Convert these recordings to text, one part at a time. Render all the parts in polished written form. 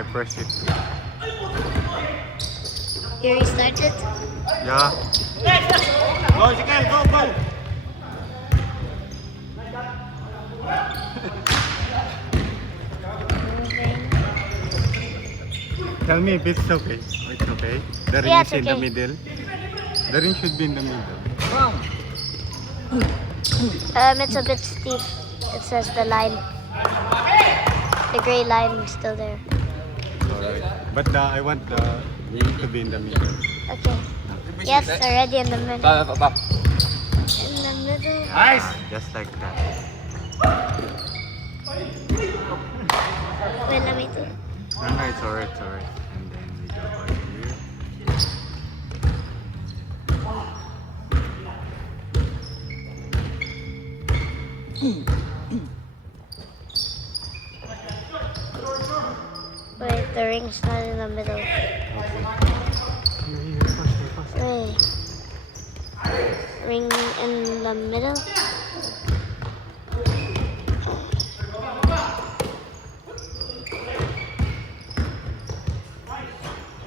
I press it. You restarted? Yeah. Go, Sikel, go, go! Moving. Tell me if it's okay. It's okay. The ring Yeah, is it's in the okay. middle. The ring should be in the middle. It's a bit steep. It says the line. The gray line is still there. Alright. But I want the ring to be in the middle. Okay. Yes, already in the middle. Stop. In the middle. Nice! Just like that. Wait, let me do. No, it's alright, it's alright. And then we go back here. Wait, the ring's not in the middle. Okay. Here, faster. Wait. Ring in the middle?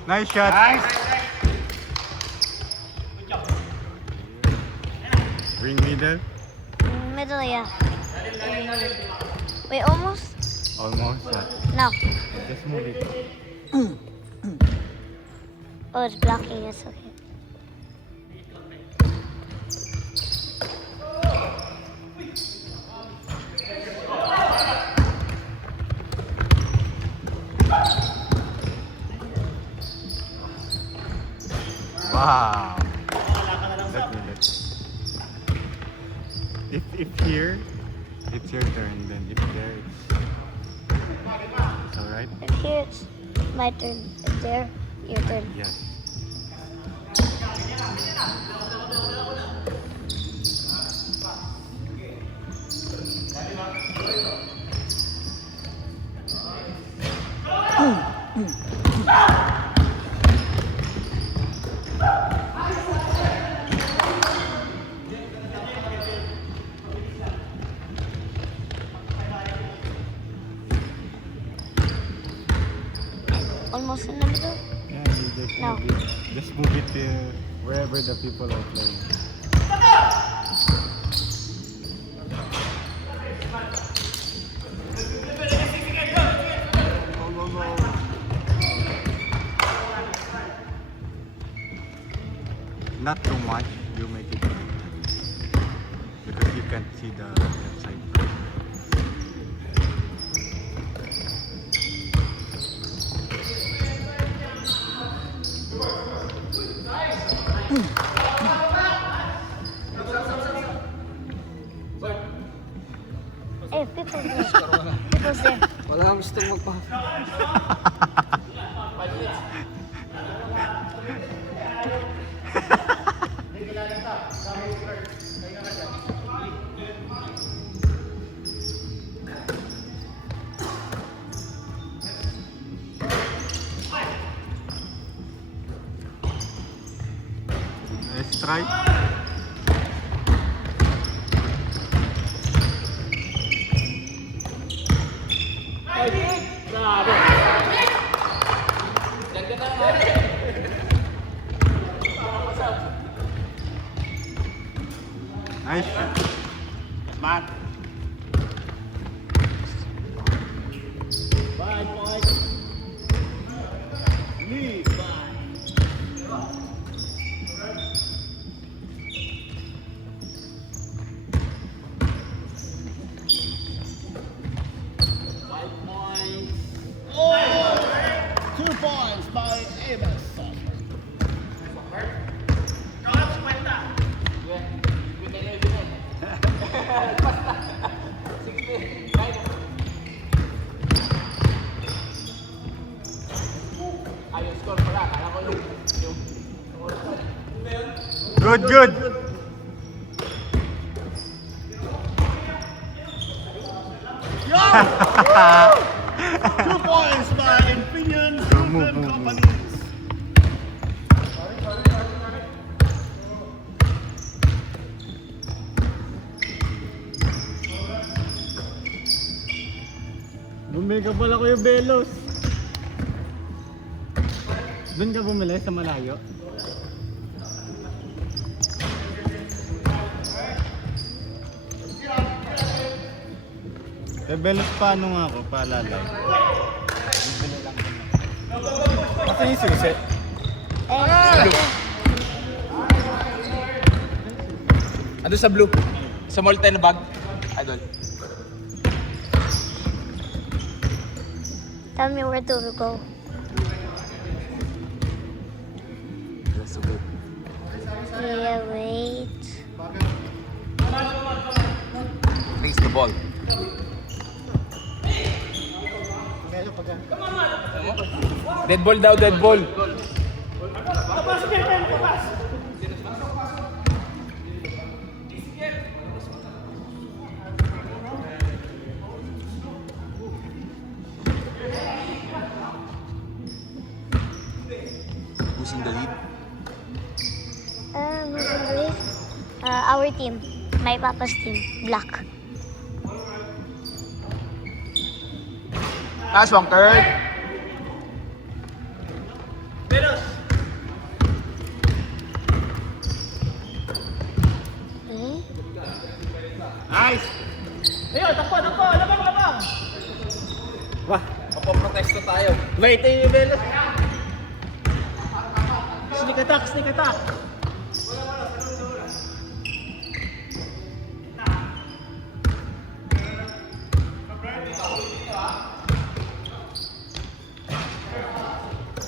Nice shot. Nice! Ring middle. Middle, yeah. Wait, almost? Almost. Yeah. No. Just move it. Oh, it's blocking. It's okay. Wow. Let me look. If here, it's your turn. Then if there, it's alright. If here, it's my turn. If there, your turn. Yes. Almost in the middle? Yeah, you just No. move it. Just move it wherever the people are playing. Go, go, go. Not too much. You make it big. Because you can't see the left side. Hey, people's there. People's there. Wala kang gustong magpa... Let's try. Nice shot. Man! 5 points. Lead by... Oh! 2 points by Amos. Good, good. Yeah! 2 points by Infineon Move, Group move, Companies. Bumili ka pala Kuya Belos. Doon ka bumili sa malayo? Bebelos pa ano nga ako, paalalay. Bibili lang din ako. Kasi yung susi. Ano sa blue? Sa molten bag? Idol. Tell me where to go. That's so good. Yeah, wait. Face the ball. Dead ball daw, dead ball. Who's in the lead? Who's in the lead? Our team. My papa's team. Black. Nice one, Kurt. Hmm? Nice. Ayun, takbo, takbo! Labang, labang! Wah, mapoprotesto tayo. Wait, yung Belos. Sneak attack, sneak attack!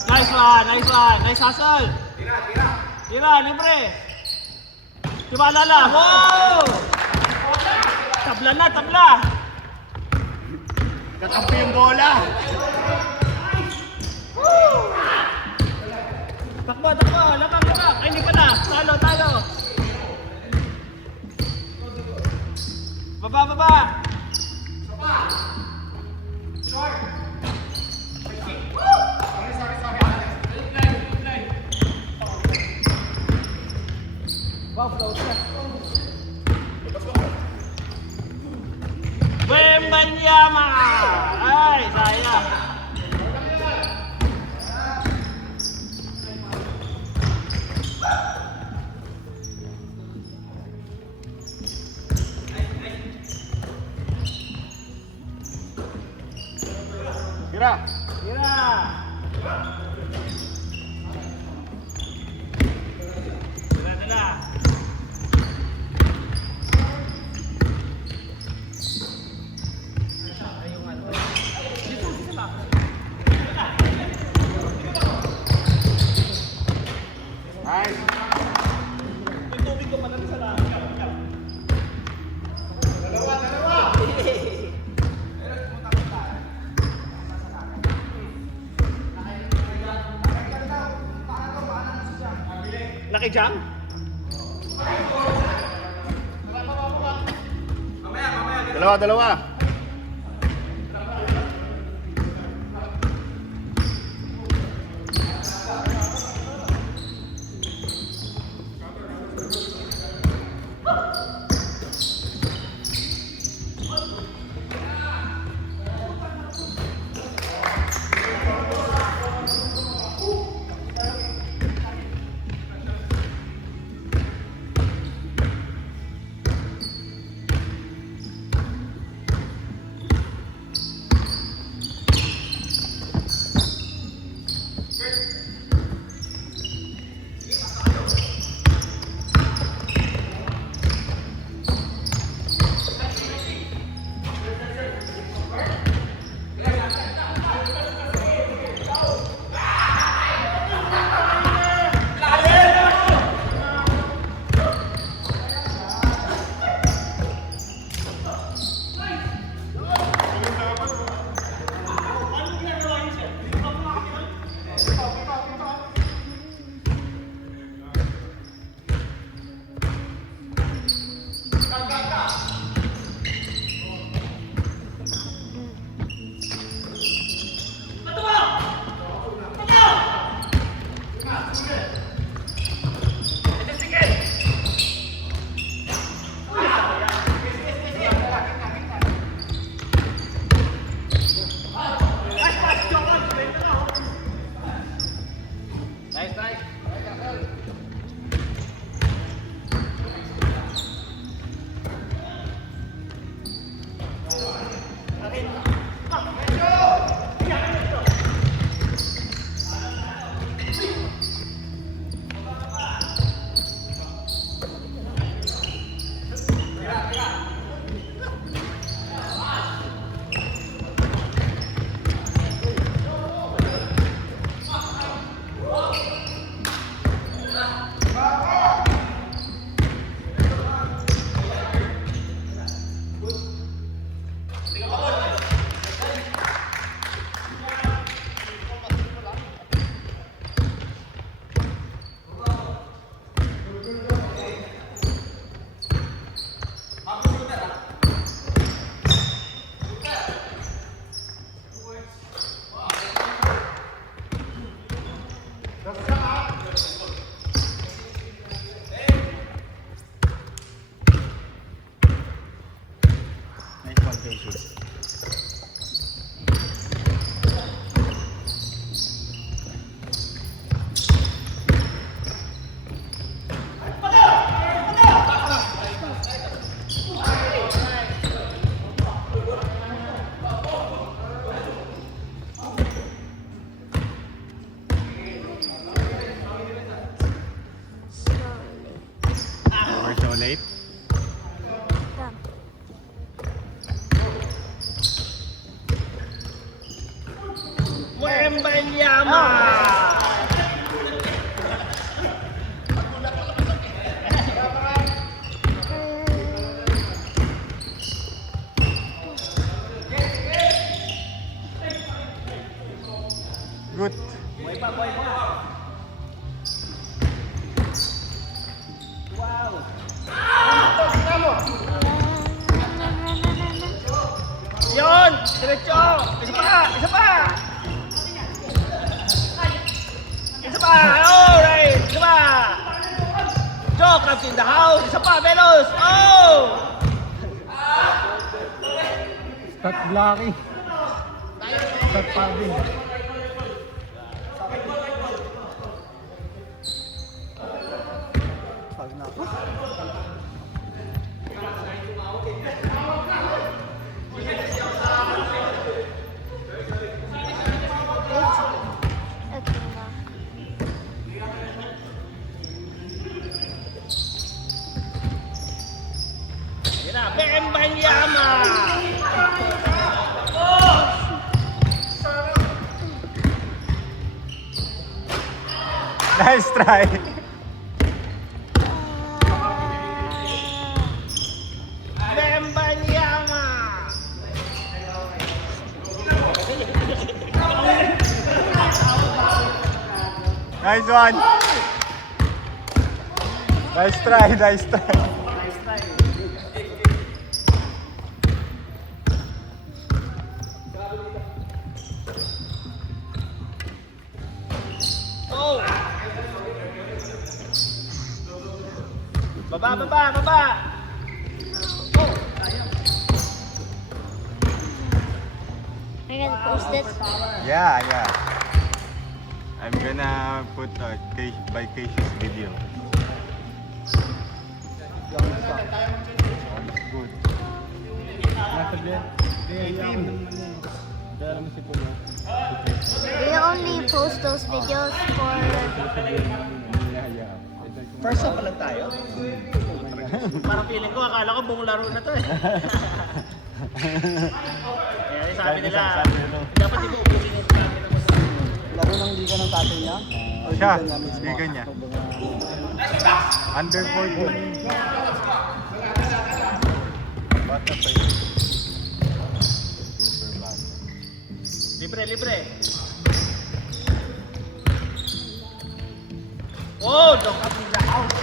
Nice one, nice one, nice hustle! Tira, libre! Timala na, wow! Tabla na, tabla! Kakampi yung bola! Takbo, takbo! Labang, labang! Ay, hindi pa na! Talo, talo! Baba, baba! Wembanyama! Ay, sayang! Tira. Tira! Tira na na! Nice. Yung tubig ko pala sa lahat. Lucky jam? Dalawa, dalawa. Benyama! Good. Buhay pa, buhay pa. Wow. Yun! Diretso! Isa pa! Isa pa! Isa pa! Alright! Isa pa! Joe, Crabs in the house! Isa pa! Velos! Oh! Start blocking. Start pounding. Pag na ako. Okay na. Yan na! Benyama! Nice try. Benyama! Nice one. Nice try, nice try. Oh! Baba, baba, baba! Oh! Are you gonna post it? Yeah, yeah. I'm gonna put by Casey's video. Good. Do you only post those videos for... First up pa lang tayo? Parang feeling ko, akala ko buong laro na to eh. Kaya sabi nila, dapat di mo ubusin yung kami na mas... Laro nang hindi ka ng tatay niya? O Siya, hindi ka mismo? bigan niya. Under 14. Bata pa yun. Super bad. Libre, libre. Oh, don't come in the house.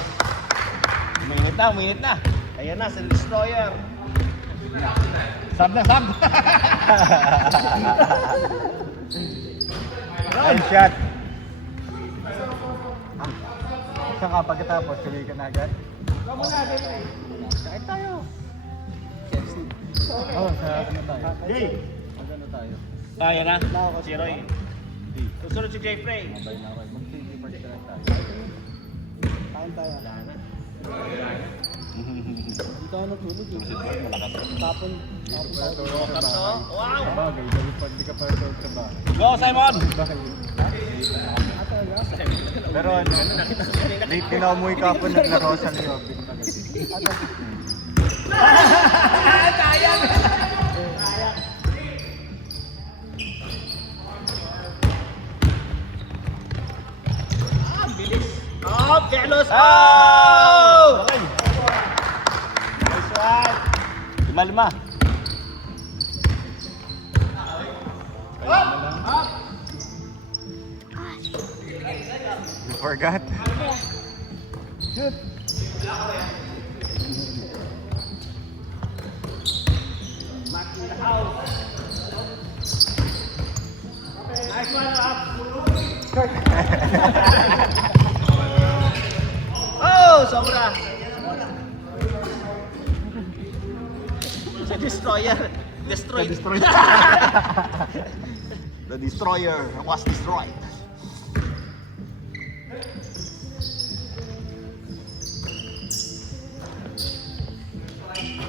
Uminit na, uminit na. Ayan na, sa destroyer. Sab na, sab. Nice shot. Saka pagkatapos, tuloy ka na agad. Kahit tayo. Oh, sa ano tayo? Hey! Magano tayo? Ayan na, si Roy. Susunod si Jeffrey. Mabay na ako. Mag-3 first try tayo. Kain tayo. Hindi tayo natulog eh. Malakas. Tapon. Walk up to. Wow! Sabagay, dahil pag di ka pa rin sa ba. Go, Simon! Bakit? Ah, talaga? Pero ano, late pinaumuwi ka po naglaro sa Leo. Oh, Velos! Oh! Okay. Nice one. Lima-lima. You forgot? Yeah. Nice one, up. Oh, sobra. Sa destroyer. Destroyed. The destroyer was destroyed.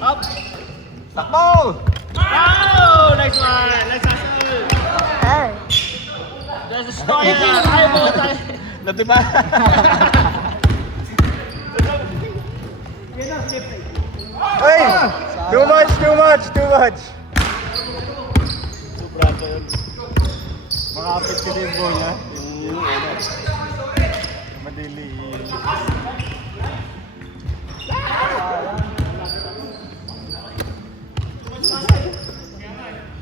Up. Takbo! Oh, nice one. Nice hustle. Oh. The destroyer. Ay mo tayo. Natiba? Hey! Too much, too much, too much! Sobra ko yun. Makapit ka din ball ha. Yung ano. Madili.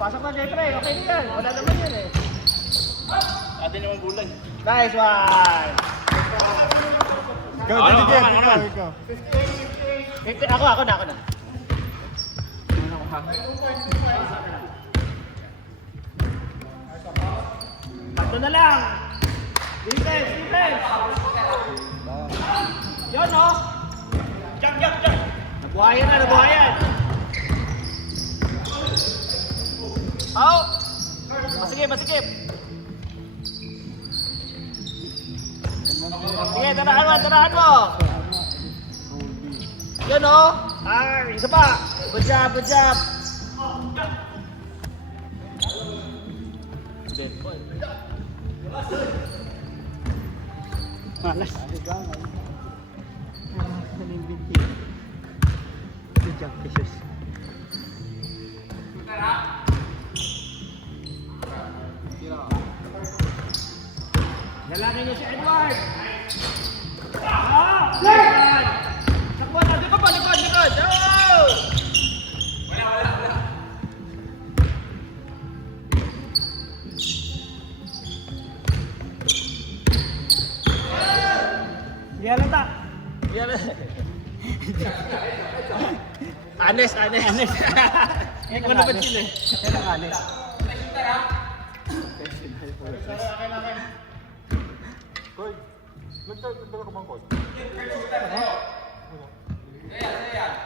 Pasok na, Jeffrey. Okay na yan. Wala naman yan eh. Atin naman gulay. Nice one! Ikaw, Ano, Jeff, ano, ikaw, ano? ikaw. Ako na. Bato na lang! Defense! Yun o! Jump! Nabuhayan! Out! Masikip! Sige, tanahan mo! Yun o! Isa pa! Good job! Malas. Good job, Jesus. Lalaki niyo si Edward! Edward! Takbo na! Di ba likod! Oh! Yan lang ta! Honest! Ngayon ko na ba sila eh? Yan ang alis. Koy, nagdala ka bang Koy?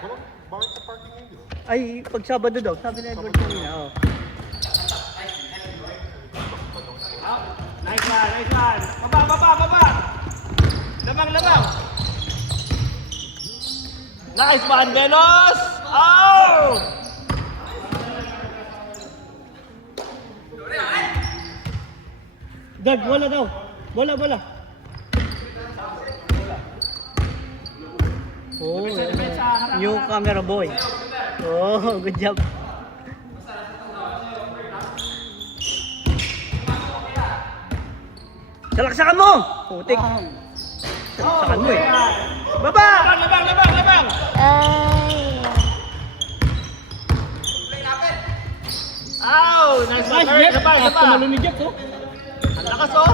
Walang, bakit sa parking yun, di ba? Ay, pag Sabado daw, sabi ni Edward kanina, oh. Nice one! Baba! Lamang! Nice one, Velos! Oh! Dad, bola daw. Bola. Oh, new camera boy. Oh, good job. Salaksakan mo! Putik. Salaksakan mo eh. Baba! Labang! Ay. Ow! Nice one, Kurt! Isa pa! Tumalo ni Jeff, oh. Ang lakas oh!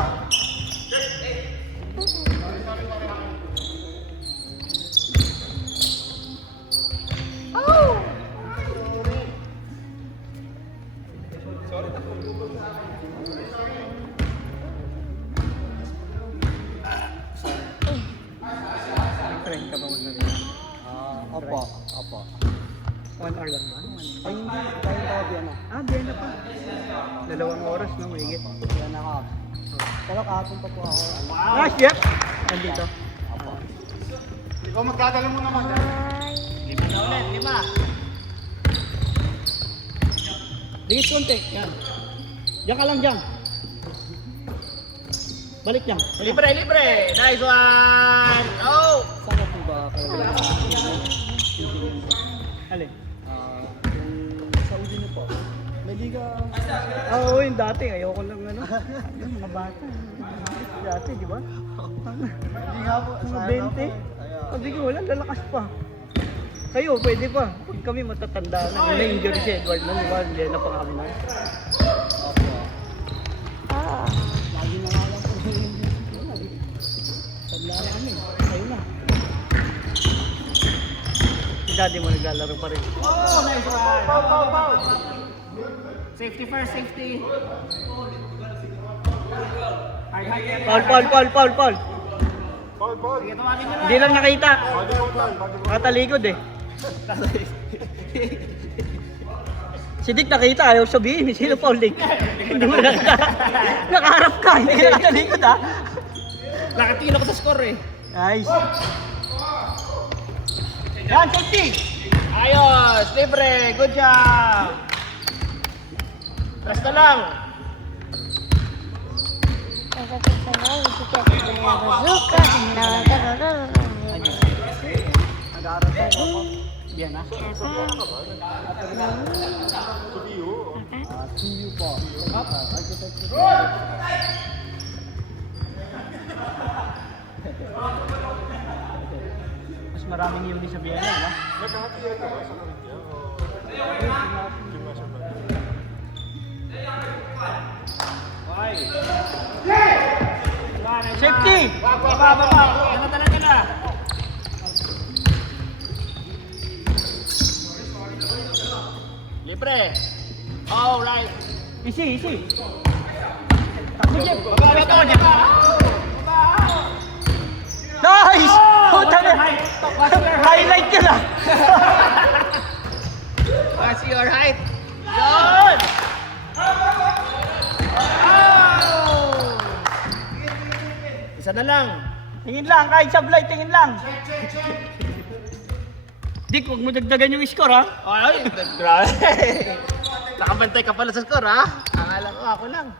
Friend ka ba mag-nari? Opo. 1 hour lang ba? Ay, hindi. Kaya tabi ano. Biyena pa. 2 oras na mahigit. Yan ako. Pero kahapon pa po ako. Nice, Jeff! Nandito. Ikaw magdadala mo naman. Lima na ulit, 5! Dikit konti. Yan. Diyan ka lang dyan. Balik dyan. Libre! Nice one! Oh! Saan ka po ba kayo? Alin? Yung Saudi niyo po. May liga. Oo, yung dati. Ayoko lang ano. Yung mga bata. Dati, di ba? Hindi nga po. Mga 20. Sabi ko, wala, lalakas pa. Kayo, pwede pa. Pag kami matatanda na. Na-injury si Edward na, di ba? Hindi na pang kami na. Ah. Lagi na nga lang po. Tanda na kami. Kayo na. Si daddy mo naglalaro pa rin. Oh! Nice one! Pow! Safety first, safety! Paul. Sige, tawagin nyo na! Hindi lang nakita. Katalikod eh. Si Dick nakita, ayaw sabihin. Sino Paul Dick? Hindi mo nakita. Nakaharap ka, hindi ka nakatalikod ha. Nakatingin ako sa score eh! Nice. Yan, safety! Ayos! Libre! Good job! Press na lang! Bazooka. Nag-aaral tayo ako. Yan ah. TU po. Architecture. Mas maraming yung sa Vienna, no? Safety! Baba. Dala na. Libre. Alright. Easy. Takbo, Jeff. Baba. Nice! Puta na! Highlight ka na! What's your height? Yun! Isa na lang. Tingin lang, kahit sablay, tingin lang. Dick, huwag mo dagdagan yung score, ha? Ay, grabe. Nakabantay ka pala sa score, ha? Akala ko ako lang.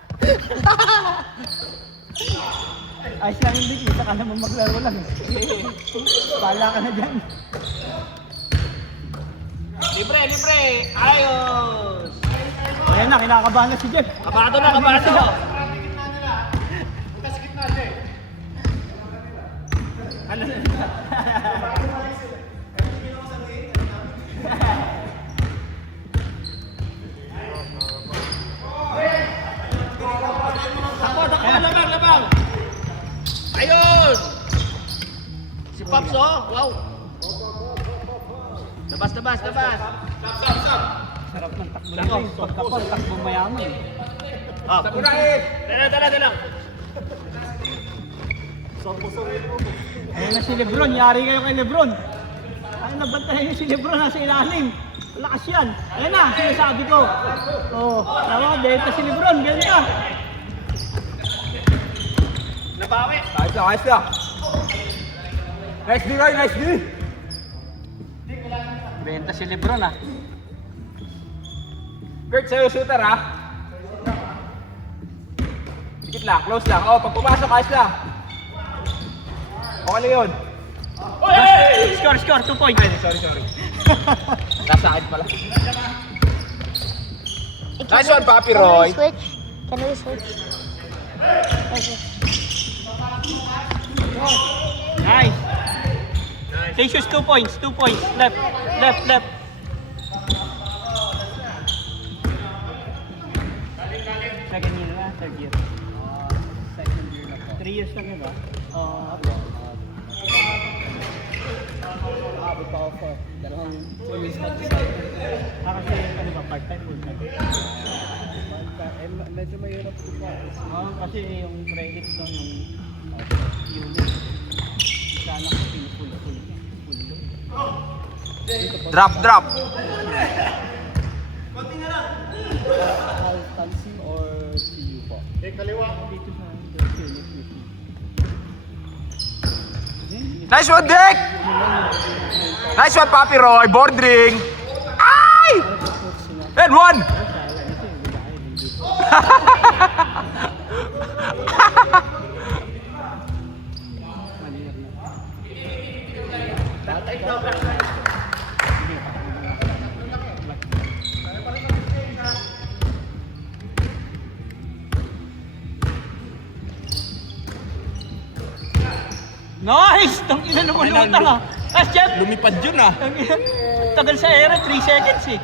Ayos lang yung Dick, isa ka naman maglaro lang. Bala ka na dyan. Libre. Ayos. Ayan na, kinakabahan na si Jeff. Kabado. Ano na? Takbo, labang. Ayun! Si Pops, oh. Wow. Labas. Sarap ng takbo na yun. Pagkapal, takbo mayaman. Dala. Ayun na si Lebron, yari kayo kay Lebron. Ay, nabantayan niyo si Lebron, nasa ilalim. Lakas yan. Ayun na, sinasabi ko. Oh, tama, benta si Lebron, ganda. Nabawi. Ayos lang. Nice D, Roy, nice D. Benta si Lebron, ah. Kurt, sa'yo shooter ha. Dikit lang, close lang. Oh, pag pumasok, ayos lang. Okay lang yun. Score, 2 points. Sorry. Nasa akin pala. Nice one, Papi Roy. Can we switch? Okay. Nice. Cassius 2 points. Left. Second year na, third year. Second year na po. 3 years lang yun, ba? Oo. Abot pa ako for dalawang 2 years mag-design. Kasi ano ba, part-time full-time? Medyo mahirap po pa. Kasi yung credit doon, yung unit. Sana ko full load. Drop. Tansi or TU po? Dito sa unit mismo. Nice one, Dick. Nice one, Papi Roy. Bordering. Ay! And one. Nice! Tang ina naman yung utang, ah. Jeff! Lumipad yun ah. Tagal sa era, 3 seconds eh.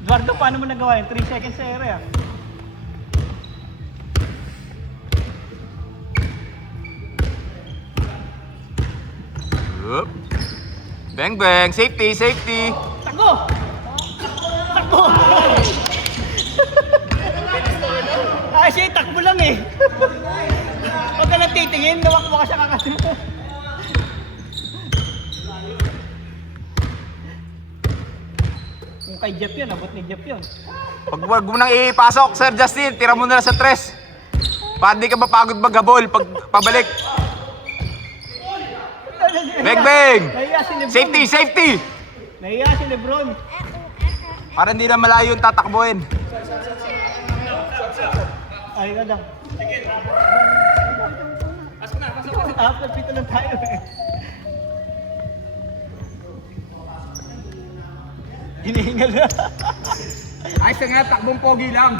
Eduardo, paano mo nagawa yun? 3 seconds sa area. Yup. Bang. Safety. Takbo! Kasi takbo lang eh. Huwag ka lang titingin, nawakbo ka sa kakasya mo. Kung kay Jeff yun, abot ni Jeff yun. Wag mo nang ipasok, Sir Justin. Tira mo na sa tres. Para di ka mapagod maghabol pag pabalik. Bang. Nahiya si Lebron. Safety. Nahiya si Lebron. Para hindi na malayo yung tatakbuhin. Ay, ka lang. After pito lang tayo eh. Hinihingal na. Ayos na nga, takbong pogi lang.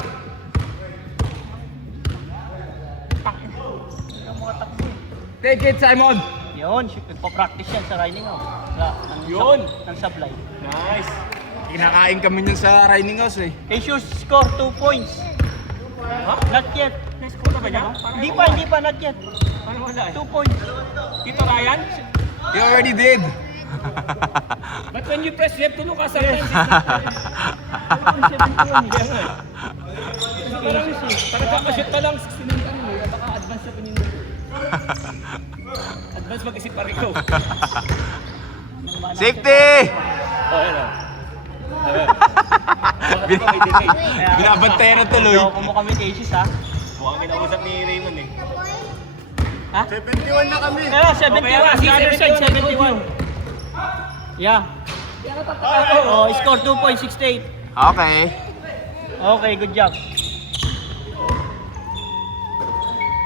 Take it, Simon! Yun, nagpa-practice yan sa riding house. Yun. Ng supply. Nice. Kinakain kami yun sa riding house eh. Jesus score 2 points. Not yet. Nice-score na ba niya? Hindi pa, not yet. Paano wala 2 points. Tito Ryan? You already did. But when you press left to look at sometimes, parang kakashoot ka lang, 16 ang ano mo, baka advance na pinindot. Advance mag-isip pa rin ko. Safety! Oh, ano? Binabantayan na tuloy. Loko mo kami cases ha. Mukhang may nausap ni Raymond eh. Ha? 71 na kami. Pero 71, si the other side 71. Yeah. Oh, score 2 points, 68. Okay. Okay, good job.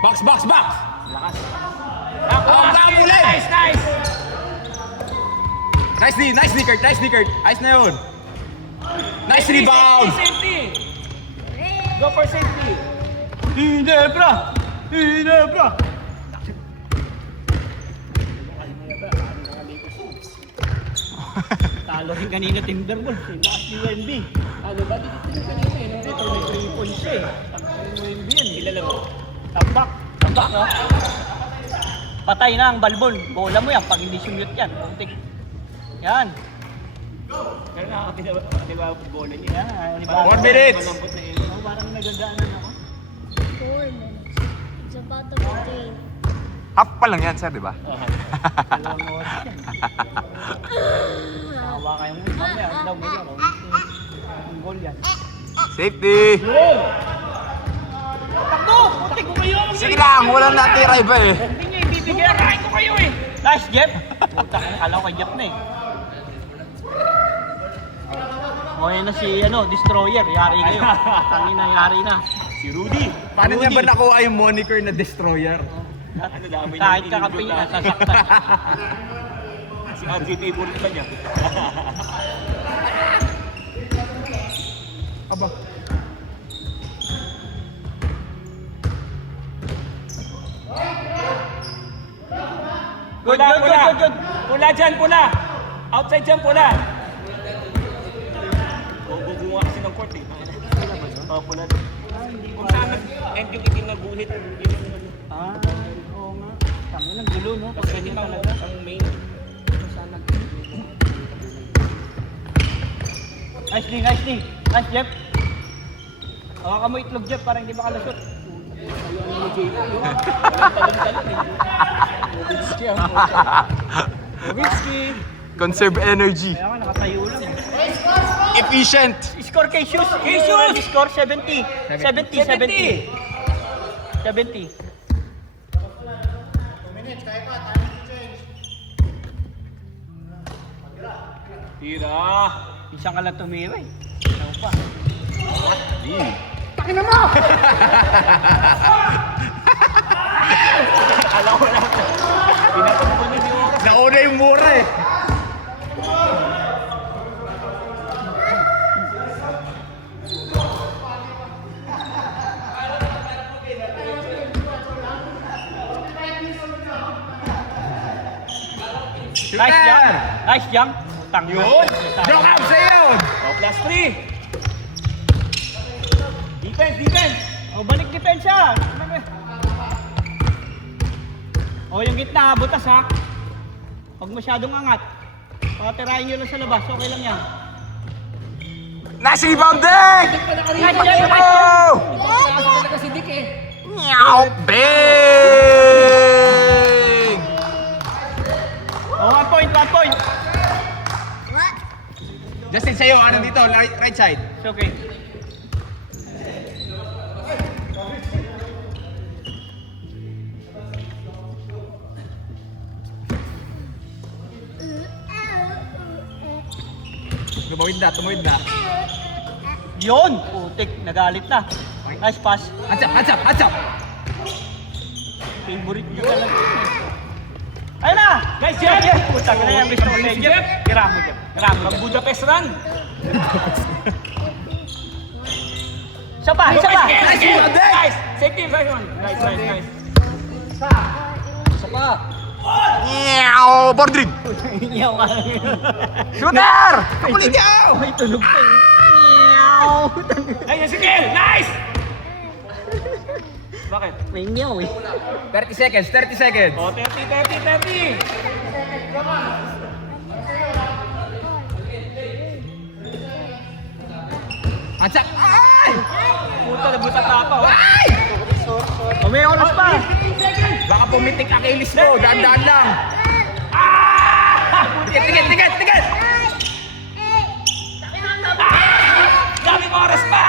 Box, box, box! Oh, kapulit! nice, nice! Nice D, Kurt, nice D, Kurt. Ayos na yun. Nice rebound! Safety! Go for safety! Hinebra! Hinebra! Talo rin kanina Timberwolves eh. Last UNB. Ano ba? Dito kanina eh. Ito may 3 points eh. UNB yan eh. Kilala mo? Tambak. Tambak no? Patay na ang balbon. Bola mo yan pag hindi sumute yan. Puntik. Yan. Pero nakakatiba football niya. Yan. 1 minutes. Malambot na yun. Oh, parang nagagaanan ako. 4 minutes. It's about to be 3. Half pa lang yan, sir, di ba? Dalawang oras yan. Hawa kayong mamaya. Ang daw mo yan. Ang goal yan. Safety! Takbo! Puntik mo kayo! Sige lang, walang natira iba eh. Hindi niya ibibigay. Arahin ko kayo eh! Nice, Jeff! Puta, akala ko kay Jeff na eh. O yan na si Destroyer. Yari kayo. Tangin na, yari na. Si Rudy. Paano niya ba nakuha yung moniker na Destroyer? Ano dami Kahit kakampi niya, sasaktan. Si RGT bullet pa niya. Aba. Good, good, good, good, good. Pula dyan, pula. Outside dyan, pula. Bubugo nga kasi ng court eh. Oh, pula. Kung saan nag-end yung itim na guhit. Ah, oo nga. Tangin ang gulo, no? Kasi Pwede yun mo talaga. ang main. Kung saan nag Nicely, nicely. Nice, Jeff. Hawakan mo itlog, Jeff, para hindi makalusot. Whiskey. Conserve energy. Kaya nga, nakatayo lang. Efficient. Score kay Shoes. Score 70. 70, 70. 70. Tira. Isang ka lang tumira eh. Ano pa? Alam ko lang. Pinatakbo niya yung oras. Nauna yung mura eh. Nice jump. Nice jump. Tang. Yun. Drop out sa yun! Oh, plus 3. Defense, defense. O, balik depensa. O, yung gitna, butas ha. Huwag masyadong angat. Pakatirahin nyo lang sa labas. Okay lang yan. Nice rebounding! Nice jump. Oh! Meow! Bang! O, 1 point, 1 point. Justin, sa'yo, ano dito? Right side. It's okay. Tumawid na. Yun! Putik, nagalit na. Nice pass. Hands up! Favorite niya talaga. Ayun na! Guys, Jeff! Putang ina yan, gusto ko si Jeff. Tira mo, Jeff. Tira mo, Jeff. Budapest run! Isa pa, isa pa! Guys! Safety first one! Guys, guys. Isa pa. Meow! Bordrin! Inyaw ka. Shooter! Kapulit niyaw! May tunog pa eh. Meow! Ayun si Kel! Nice! Bakit? May inyaw eh. 30 seconds, 30 seconds. Oh, 30! Atsak! Ay! Puta, nabutata pa oh. O, may oras pa. Baka pumitik Achilles mo, daan-daan lang. Tiket! Daming oras pa!